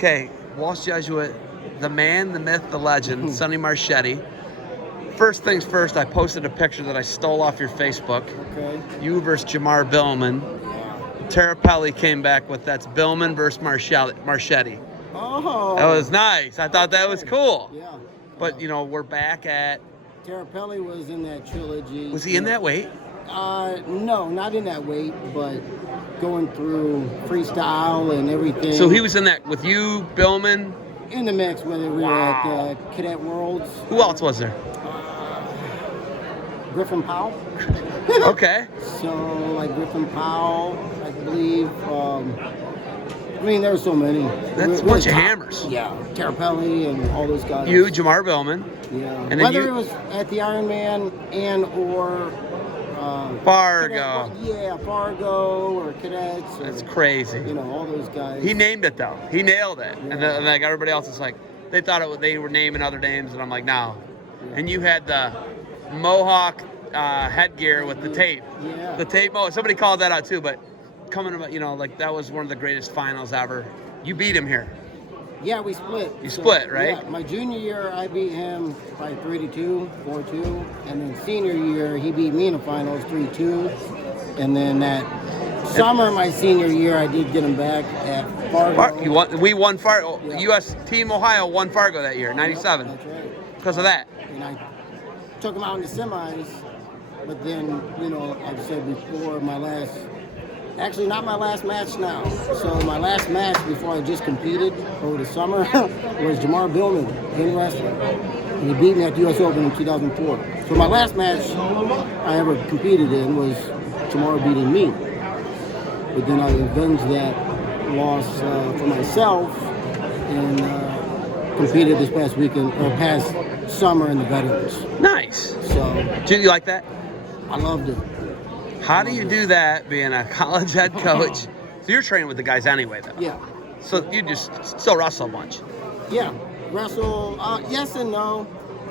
Okay, Walsh Jesuit, the man, the myth, the legend, Sonny Marchette. First things first, I posted a picture that I stole off your Facebook. Okay. You versus Jamar Billman. Terrapelli came back with that's Billman versus Marchette. Oh. That was nice. I thought that was cool. Yeah. But, you know, we're back at... Terrapelli was in that trilogy. Was he in that weight? No, not in that weight, but going through freestyle and everything. So he was in that with you, Billman? In the mix, whether we were at Cadet Worlds. Who else was there? Griffin Powell. Okay. So, like Griffin Powell, I believe. I mean, there were so many. That's a bunch of hammers. Yeah, Terrapelli and all those guys. You, Jamar Billman. Yeah. And whether it was at the Ironman and or Fargo. Fargo or Cadets. That's crazy. You know, all those guys. He named it though. He nailed it. Yeah. And like everybody else is like, they thought they were naming other names, and I'm like, no. Yeah. And you had the Mohawk headgear with the tape. Yeah. The tape. Oh, somebody called that out too. But coming about, you know, like that was one of the greatest finals ever. You beat him here. Yeah, we split. You split, right? Yeah, my junior year, I beat him by 3-2, 4-2. And then senior year, he beat me in the finals 3-2. And then that summer, my senior year, I did get him back at Fargo. We won Fargo. Yeah. U.S. Team Ohio won Fargo that year, 97. That's right. Because of that. And I took him out in the semis. But then, you know, like I said before, actually not my last match now. So my last match before I just competed over the summer was Jamar Billman in wrestling. And he beat me at the U.S. Open in 2004. So my last match I ever competed in was Jamar beating me. But then I avenged that loss for myself and competed this past weekend, or past summer in the veterans. Nice. So Did you like that? I loved it. How do you do that being a college head coach? So you're training with the guys anyway, though. Yeah. So you just still wrestle a bunch. Yeah, wrestle, yes and no.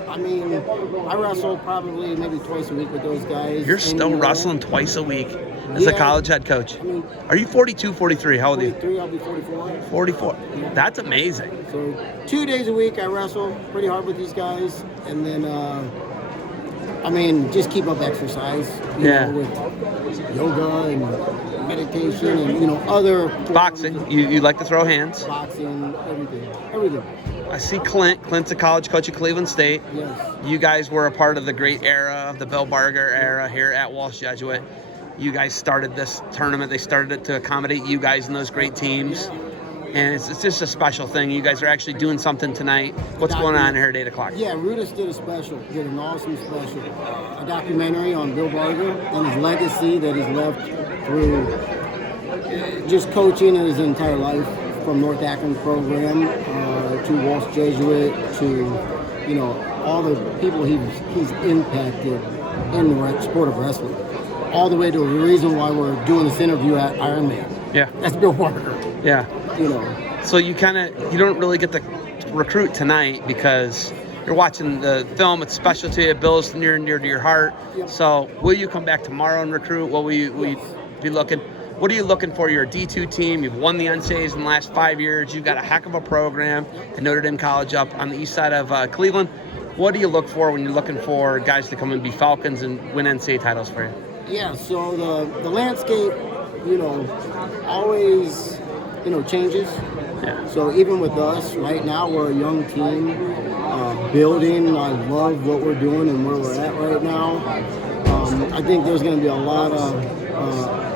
I mean, I wrestle probably maybe twice a week with those guys. You're still wrestling twice a week as a college head coach. I mean, are you 42, 43? How old are you? 43, I'll be 44. 44. Yeah. That's amazing. So 2 days a week I wrestle pretty hard with these guys. And then, I mean, just keep up exercise. You know, with yoga and meditation and, you know, other... Boxing. You like to throw hands. Boxing, everything. I see Clint. Clint's a college coach at Cleveland State. Yes. You guys were a part of the great era of the Bill Barger era here at Walsh Jesuit. You guys started this tournament. They started it to accommodate you guys and those great teams. Yeah. And it's just a special thing. You guys are actually doing something tonight. What's going on here at 8 o'clock? Yeah, Rudis did an awesome special. A documentary on Bill Barger and his legacy that he's left through just coaching his entire life, from North Akron program to Walsh Jesuit to, you know, all the people he's impacted in the sport of wrestling. All the way to the reason why we're doing this interview at Ironman. Yeah. That's Bill Barger. Yeah. You know. So you don't really get to recruit tonight because you're watching the film. It's special to you. Bill's near and dear to your heart. Yep. So will you come back tomorrow and recruit? What will you be looking? What are you looking for? You're a D2 team. You've won the NCAAs in the last 5 years. You've got a heck of a program at Notre Dame College up on the east side of Cleveland. What do you look for when you're looking for guys to come and be Falcons and win NCAA titles for you? Yeah, so the landscape, you know, always, you know, changes. Yeah. So even with us, right now, we're a young team building. I love what we're doing and where we're at right now. I think there's going to be a lot of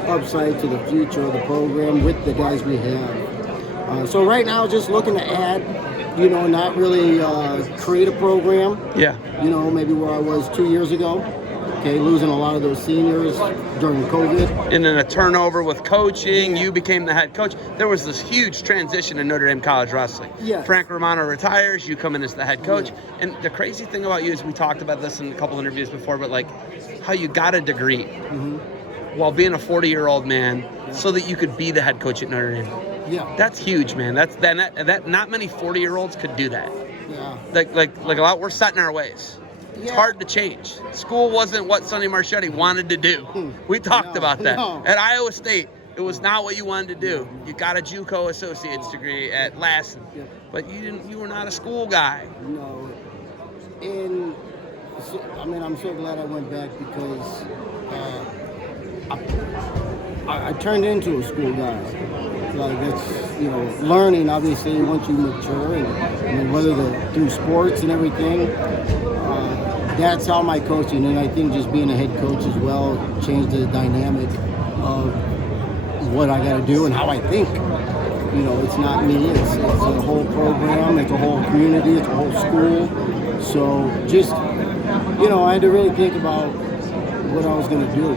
upside to the future of the program with the guys we have. So right now, just looking to add, you know, not really create a program. Yeah. You know, maybe where I was 2 years ago. Okay, losing a lot of those seniors during COVID. And then a turnover with coaching. Yeah. You became the head coach. There was this huge transition in Notre Dame College wrestling. Yes. Frank Romano retires. You come in as the head coach. Yeah. And the crazy thing about you is we talked about this in a couple interviews before, but like how you got a degree while being a 40-year-old man so that you could be the head coach at Notre Dame. Yeah. That's huge, man. That not many 40-year-olds could do that. Yeah. Like a lot. We're set in our ways. It's hard to change. School wasn't what Sonny Marchette wanted to do. We talked about that. No. At Iowa State, It was not what you wanted to do. You got a JUCO associate's degree at Lassen, Yep. but you were not a school guy. No. And so, I mean, I'm so glad I went back because I turned into a school guy. Like that's, you know, learning obviously once you mature, and I mean, through sports and everything. That's how my coaching, and I think just being a head coach as well, changed the dynamic of what I got to do and how I think. You know, it's not me, it's a whole program, it's a whole community, it's a whole school. So just, you know, I had to really think about what I was going to do.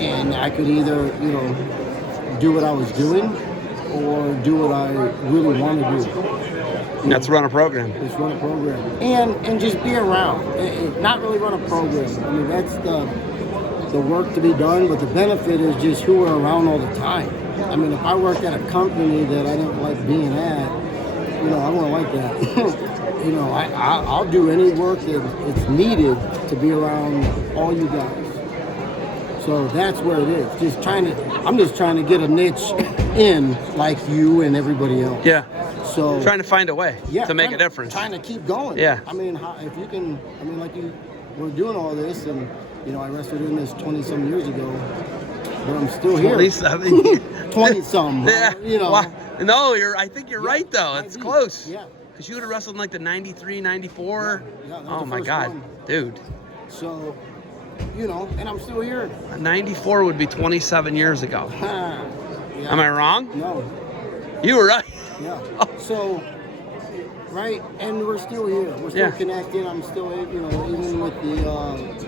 And I could either, you know, do what I was doing or do what I really want to do. That's run a program. Just run a program. And just be around. Not really run a program. I mean, that's the work to be done, but the benefit is just who we're around all the time. I mean, if I worked at a company that I didn't like being at, you know, I wouldn't like that. You know, I'll do any work that it's needed to be around all you guys. So that's where it is. I'm just trying to get a niche in like you and everybody else. Yeah. So trying to find a way to make a difference. Trying to keep going. Yeah. I mean, if you can, I mean, like we're doing all this, and you know, I wrestled in this 20-some years ago, but I'm still here. 20-some. Yeah. You know. No, I think you're right though. It's close. Yeah. Because you would have wrestled in like the 93, 94. Yeah, oh my God, dude. So, you know, and I'm still here. 94 would be 27 years ago. Yeah. Am I wrong? No. You were right. Yeah. So, right, and we're still here. We're still connected. I'm still, you know, even with the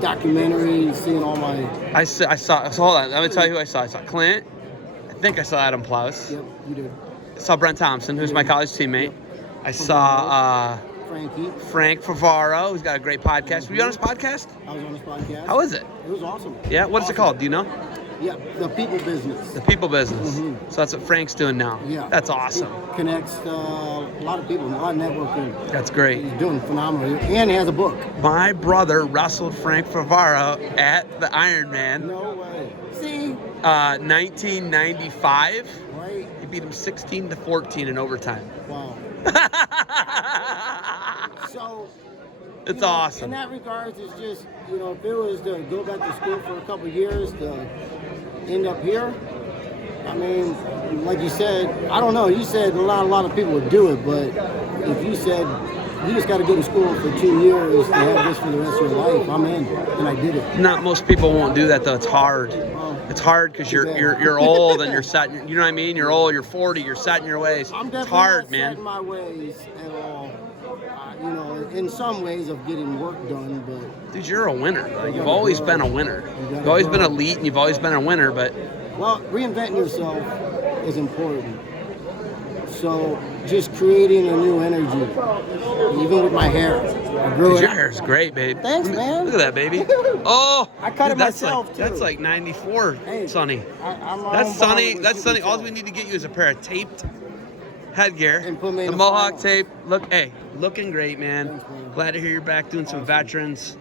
documentary, seeing all my. I saw. So hold on. Let me tell you who I saw. I saw Clint. I think I saw Adam Plaus. Yep, you did. I saw Brent Thompson, who's my college teammate. Yep. I saw Frank Favaro, who's got a great podcast. Were you on his podcast? I was on his podcast. How is it? It was awesome. Yeah. What is it called? Do you know? Yeah, the people business. The people business. Mm-hmm. So that's what Frank's doing now. Yeah. That's awesome. He connects a lot of people, a lot of networking. That's great. He's doing phenomenal. And he has a book. My brother wrestled Frank Favaro at the Ironman. No way. See? 1995. Right. He beat him 16-14 in overtime. Wow. So... It's awesome. In that regards, it's just, you know, if it was to go back to school for a couple of years to end up here, I mean, like you said, I don't know, you said a lot of people would do it, but if you said you just got to go to school for 2 years to have this for the rest of your life, I'm in, and I did it. Not most people won't do that though. It's hard. It's hard because you're old and you're set. You know what I mean? You're old. You're 40. You're set in your ways. It's hard, man. I'm definitely not set in my ways at all. You know, in some ways of getting work done, but dude, you're a winner. You've always been a winner. You've always been elite, and you've always been a winner. But well, reinventing yourself is important. So just creating a new energy, even with my hair. Dude, your hair is great, babe. Thanks, man. Look at that, baby. Oh, I cut it myself too. too. That's like 94, hey, Sonny. I'm that's Sonny. That's Sonny. All we need to get you is a pair of taped headgear, and put me in the Mohawk tape. Look, hey, looking great, man. Thanks, man. Glad to hear you're back doing some veterans.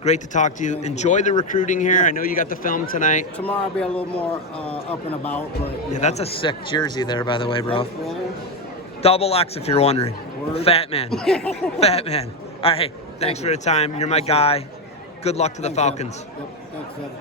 Great to talk to you. Enjoy the recruiting here. I know you got the film tonight. Tomorrow I'll be a little more up and about, but yeah, that's a sick jersey there, by the way, bro. Thanks, Double X if you're wondering. Word. Fat man. Fat man. All right, hey, thanks for the time. You're my guy. Good luck to the Falcons. Yep. Thanks,